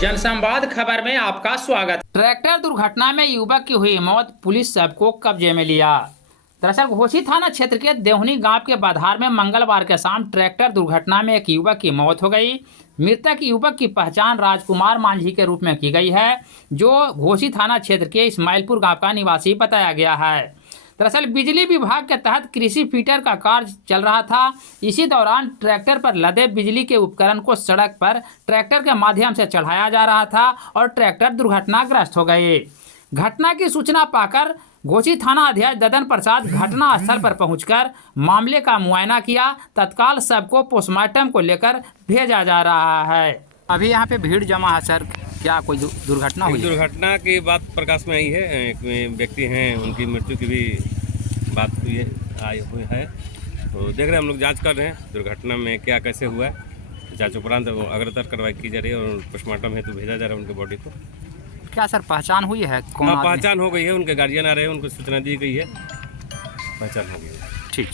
जनसंवाद खबर में आपका स्वागत। ट्रैक्टर दुर्घटना में युवक की हुई मौत, पुलिस शव को कब्जे में लिया। दरअसल घोसी थाना क्षेत्र के देवनी गांव के बाधार में मंगलवार के शाम ट्रैक्टर दुर्घटना में एक युवक की मौत हो गई। मृतक युवक की पहचान राजकुमार मांझी के रूप में की गई है, जो घोसी थाना क्षेत्र के इस्माइलपुर गांव का निवासी बताया गया है। दरअसल बिजली विभाग के तहत कृषि फीटर का कार्य चल रहा था। इसी दौरान ट्रैक्टर पर लदे बिजली के उपकरण को सड़क पर ट्रैक्टर के माध्यम से चढ़ाया जा रहा था और ट्रैक्टर दुर्घटनाग्रस्त हो गए। घटना की सूचना पाकर घोसी थाना अध्यक्ष ददन प्रसाद घटना स्थल पर पहुंचकर मामले का मुआयना किया। तत्काल शव को पोस्टमार्टम को लेकर भेजा जा रहा है। अभी यहाँ पे भीड़ जमा है सर, क्या कोई दुर्घटना हुई? दुर्घटना की बात प्रकाश में आई है। एक व्यक्ति हैं, उनकी मृत्यु की भी बात आई हुई है, तो देख रहे हैं हम लोग जांच कर रहे हैं दुर्घटना में क्या कैसे हुआ है। जांच उपरांत अग्रतर कार्रवाई की जा रही है और पोस्टमार्टम हेतु भेजा जा रहा है उनके बॉडी को। क्या सर पहचान हुई है? पहचान हो गई है, उनके गार्जियन आ रहे हैं, उनको सूचना दी गई है, पहचान हो गई है। ठीक।